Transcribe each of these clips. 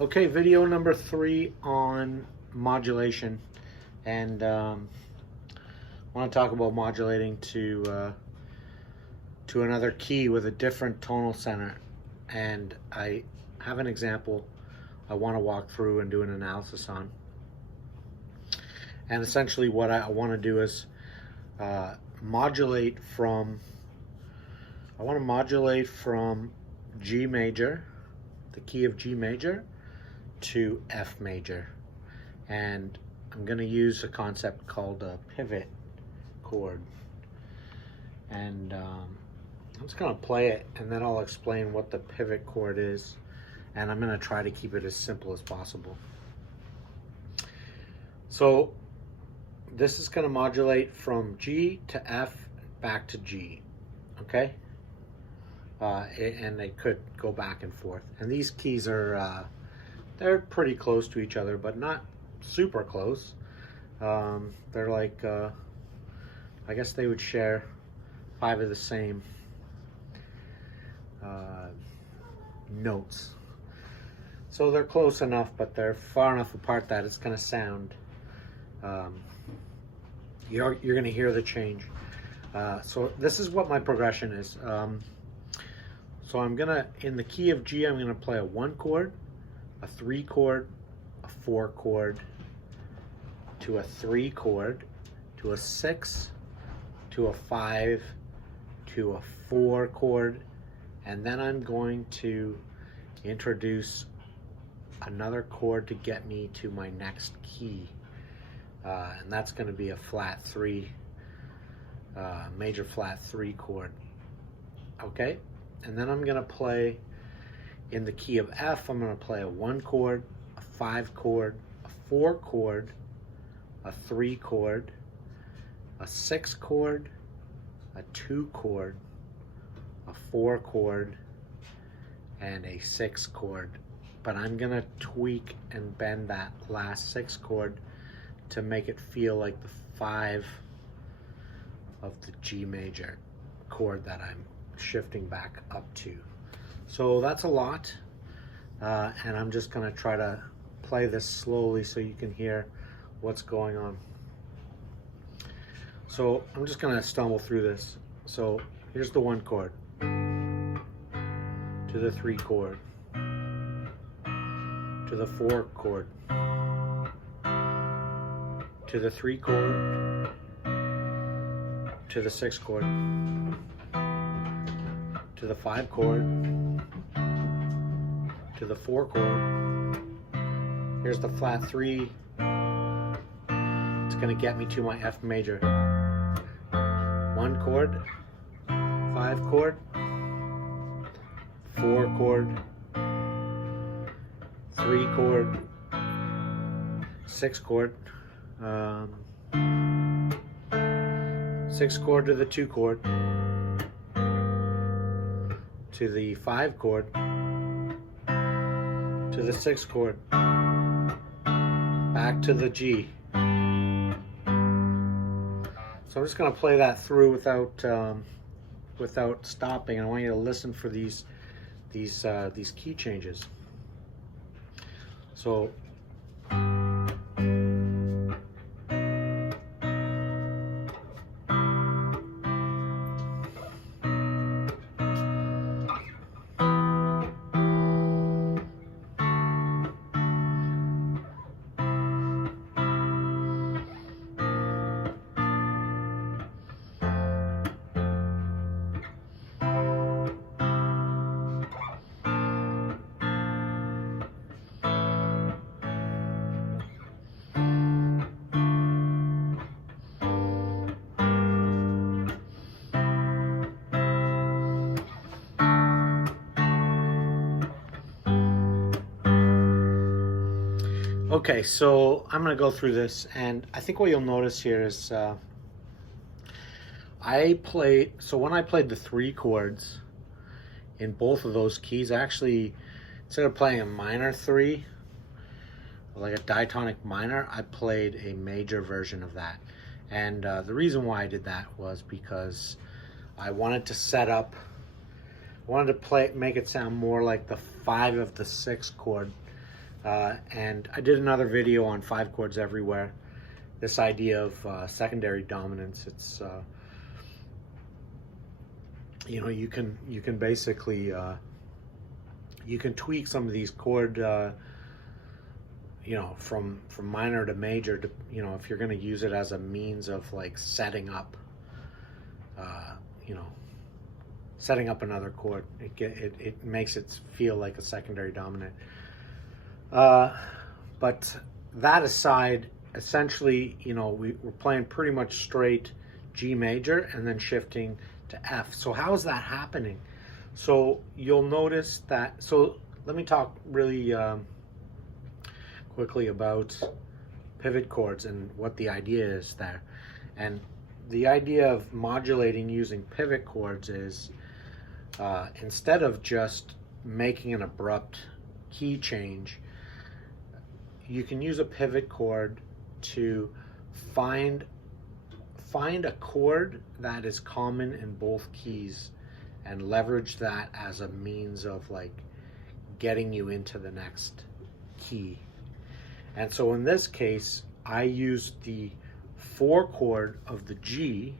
Okay, video number 3 on modulation, and I want to talk about modulating to another key with a different tonal center. And I have an example I want to walk through and do an analysis on. And essentially what I want to do is modulate from G major, the key of G major, to F major. And I'm going to use a concept called a pivot chord. And I'm just going to play it, and then I'll explain what the pivot chord is. And I'm going to try to keep it as simple as possible. So this is going to modulate from G to F, back to G, okay? And they could go back and forth. And these keys are, they're pretty close to each other, but not super close. They're like, I guess they would share 5 of the same notes. So they're close enough, but they're far enough apart that it's going to sound, you're going to hear the change. So this is what my progression is. So I'm going to, in the key of G, I'm going to play a 1 chord, a 3 chord, a 4 chord, to a 3 chord, to a 6, to a 5, to a 4 chord, and then I'm going to introduce another chord to get me to my next key, and that's going to be a flat 3, major flat 3 chord. Okay, and then I'm going to play in the key of F. I'm going to play a 1 chord, a 5 chord, a 4 chord, a 3 chord, a 6 chord, a 2 chord, a 4 chord, and a 6 chord. But I'm going to tweak and bend that last 6 chord to make it feel like the 5 of the G major chord that I'm shifting back up to. So that's a lot, and I'm just going to try to play this slowly so you can hear what's going on. So I'm just going to stumble through this. So here's the 1 chord, to the 3 chord, to the 4 chord, to the 3 chord, to the 6 chord, to the 5 chord, to the 4 chord. Here's the flat 3. It's going to get me to my F major. 1 chord, 5 chord, 4 chord, 3 chord, 6 chord, 6 chord to the 2 chord, to the 5 chord, to the 6 chord, back to the G. So I'm just going to play that through without stopping. I want you to listen for these key changes. So okay, so I'm going to go through this, and I think what you'll notice here is when I played the 3 chords in both of those keys, actually, instead of playing a minor 3, like a diatonic minor, I played a major version of that. And the reason why I did that was because I wanted to set up, make it sound more like the 5 of the 6 chord And I did another video on 5 chords everywhere. This idea of secondary dominance. It's you know, you can basically you can tweak some of these chord you know, from minor to major to, you know, if you're going to use it as a means of like setting up you know, setting up another chord. It makes it feel like a secondary dominant. But that aside, essentially, you know, we're playing pretty much straight G major and then shifting to F. So how is that happening? So you'll notice that, so let me talk really quickly about pivot chords and what the idea is there. And the idea of modulating using pivot chords is instead of just making an abrupt key change, you can use a pivot chord to find a chord that is common in both keys and leverage that as a means of like getting you into the next key. And so in this case, I used the 4 chord of the G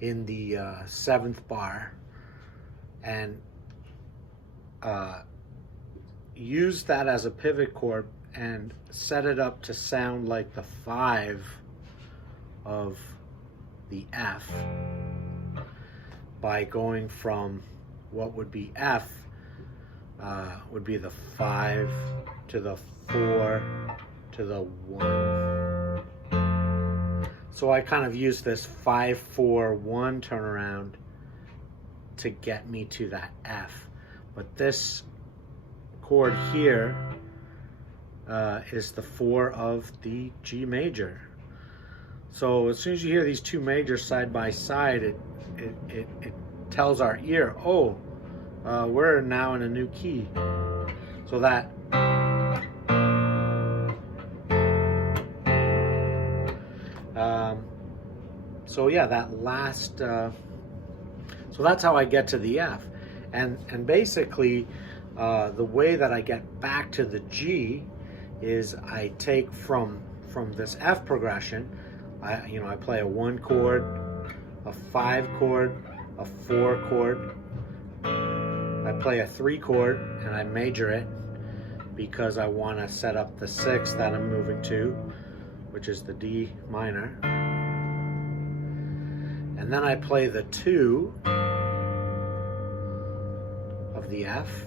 in the 7th bar, and use that as a pivot chord and set it up to sound like the 5 of the F by going from what would be F would be the 5 to the 4 to the 1. So I kind of use this 5-4-1 turnaround to get me to that F. But this chord here is the 4 of the G major. So as soon as you hear these two majors side by side, it tells our ear, oh, we're now in a new key. So that so yeah, that last so that's how I get to the F. And basically the way that I get back to the G is I take from this F progression, I play a 1 chord, a 5 chord, a 4 chord. I play a 3 chord and I major it because I want to set up the 6th that I'm moving to, which is the D minor. And then I play the 2 of the F,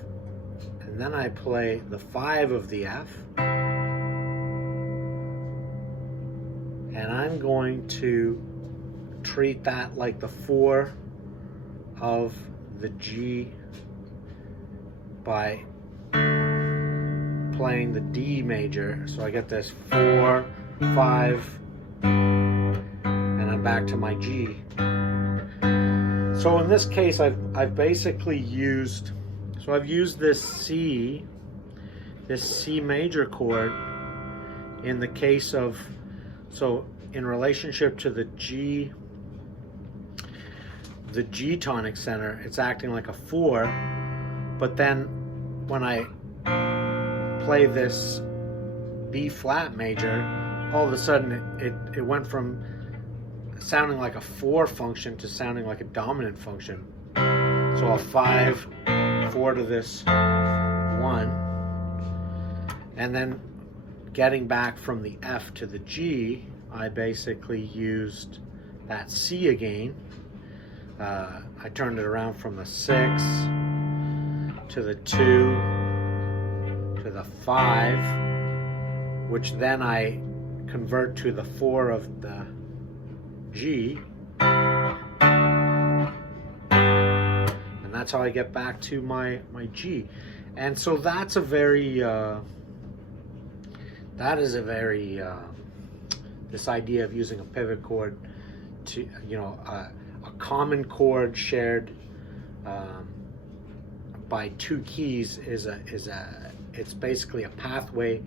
and then I play the 5 of the F, and I'm going to treat that like the 4 of the G by playing the D major. So I get this 4, 5, and I'm back to my G. So in this case, I've basically used, so I've used this C major chord in the case of, so in relationship to the G tonic center, it's acting like a 4, but then when I play this B flat major, all of a sudden it went from sounding like a 4 function to sounding like a dominant function. So a 5, 4 to this 1, and then getting back from the F to the G, I basically used that C again. I turned it around from the 6 to the 2 to the 5, which then I convert to the 4 of the G, and that's how I get back to my G. And so that's a very this idea of using a pivot chord to, a common chord shared by 2 keys it's basically a pathway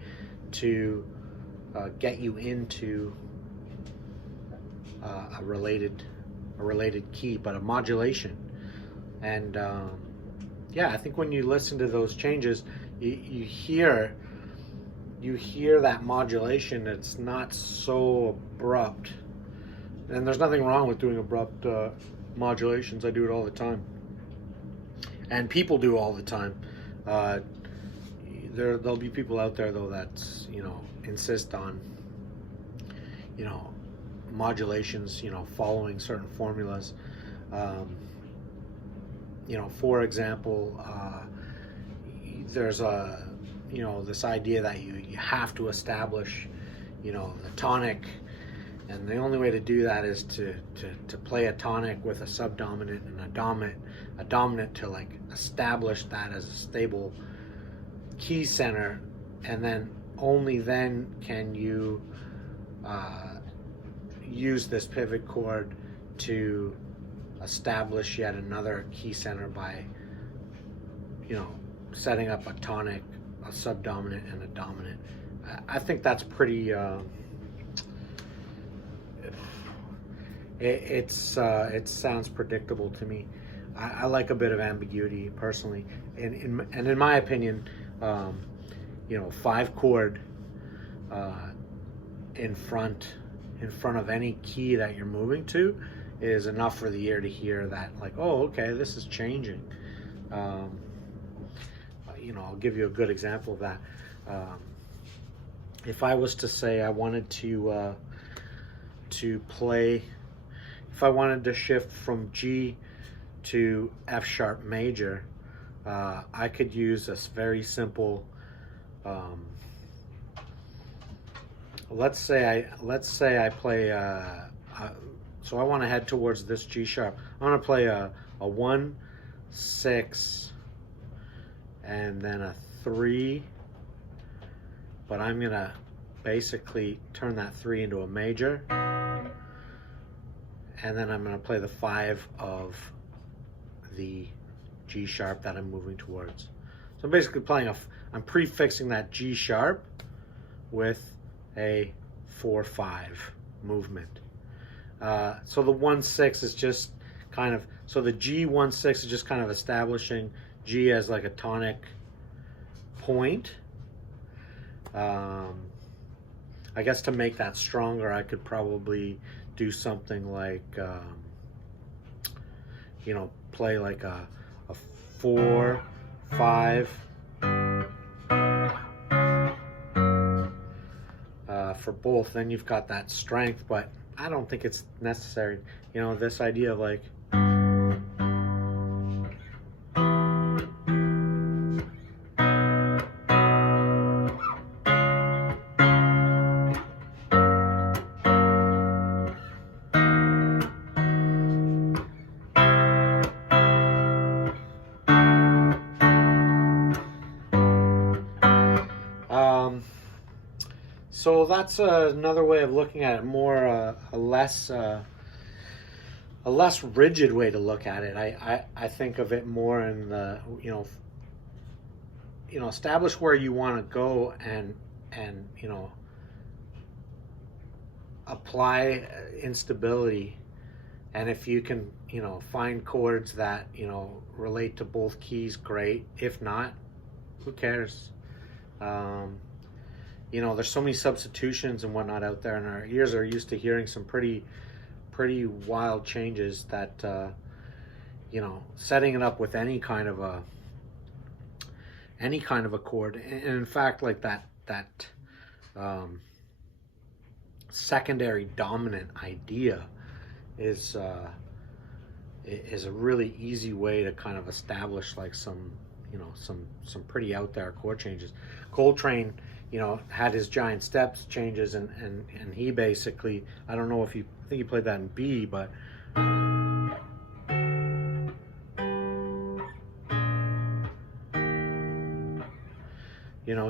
to get you into a related key, but a modulation. And yeah, I think when you listen to those changes, you hear that modulation. It's not so abrupt, and there's nothing wrong with doing abrupt modulations. I do it all the time, and people do all the time. There'll be people out there though that insist on modulations, following certain formulas. For example, there's this idea that you have to establish the tonic, and the only way to do that is to play a tonic with a subdominant and a dominant to like establish that as a stable key center, and then only then can you use this pivot chord to establish yet another key center by setting up a tonic, a subdominant, and a dominant. I think that's pretty it sounds predictable to me. I like a bit of ambiguity personally, and in my opinion, 5 chord in front of any key that you're moving to is enough for the ear to hear that, like, oh, okay, this is changing. I'll give you a good example of that. If I was to say I wanted to play, if I wanted to shift from G to F sharp major, I could use this very simple. Let's say I play. So I want to head towards this G sharp. I want to play a 1, 6, and then a 3. But I'm gonna basically turn that 3 into a major, and then I'm gonna play the 5 of the G sharp that I'm moving towards. So I'm basically playing I'm prefixing that G sharp with a 4-5 movement. So the 1-6 is just kind of, so the G1-6 is just kind of establishing G as like a tonic point. I guess to make that stronger, I could probably do something like, play like a 4, 5 for both. Then you've got that strength, but I don't think it's necessary. This idea of like, so that's another way of looking at it, more a less rigid way to look at it. I think of it more in the establish where you want to go and apply instability, and if you can find chords that relate to both keys, great. If not, who cares? There's so many substitutions and whatnot out there, and our ears are used to hearing some pretty wild changes that setting it up with any kind of a chord, and in fact, like that secondary dominant idea is a really easy way to kind of establish like some pretty out there chord changes. Coltrane had his giant steps changes, and he basically, I don't know if I think he played that in B, but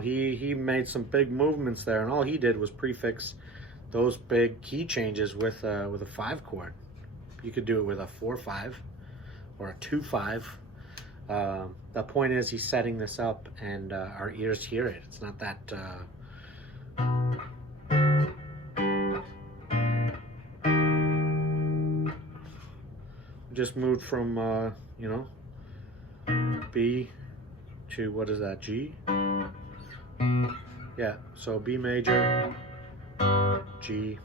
he made some big movements there, and all he did was prefix those big key changes with a 5 chord. You could do it with a 4-5 or a 2-5. The point is, he's setting this up, and our ears hear it. It's not that just moved from B to, what is that, G? Yeah, so B major, G.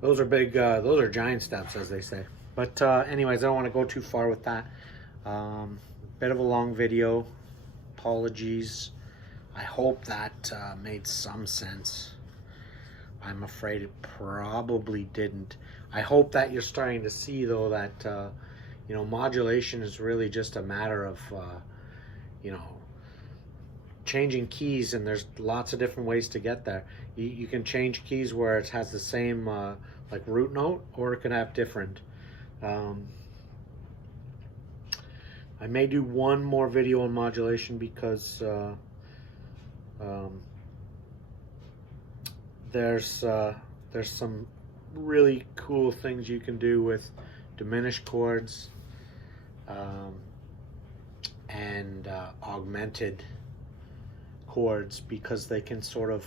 Those are big, those are giant steps, as they say. But anyways, I don't want to go too far with that. Bit of a long video. Apologies. I hope that made some sense. I'm afraid it probably didn't. I hope that you're starting to see, though, that you know, modulation is really just a matter of you know, changing keys, and there's lots of different ways to get there. You can change keys where it has the same like root note, or it can have different. I may do one more video on modulation because there's some really cool things you can do with diminished chords and augmented chords, because they can sort of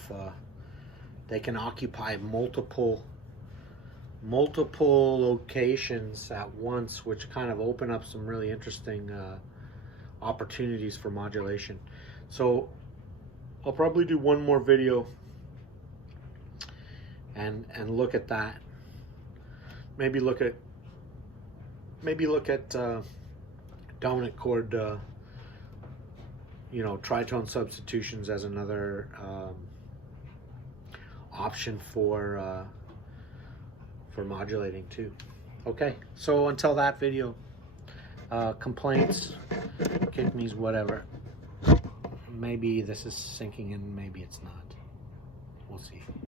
they can occupy multiple locations at once, which kind of open up some really interesting opportunities for modulation. So I'll probably do one more video and look at that. Maybe look at dominant chord, you know, tritone substitutions as another option for modulating too. Okay, so until that video, complaints, kick me's, whatever. Maybe this is sinking in, maybe it's not. We'll see.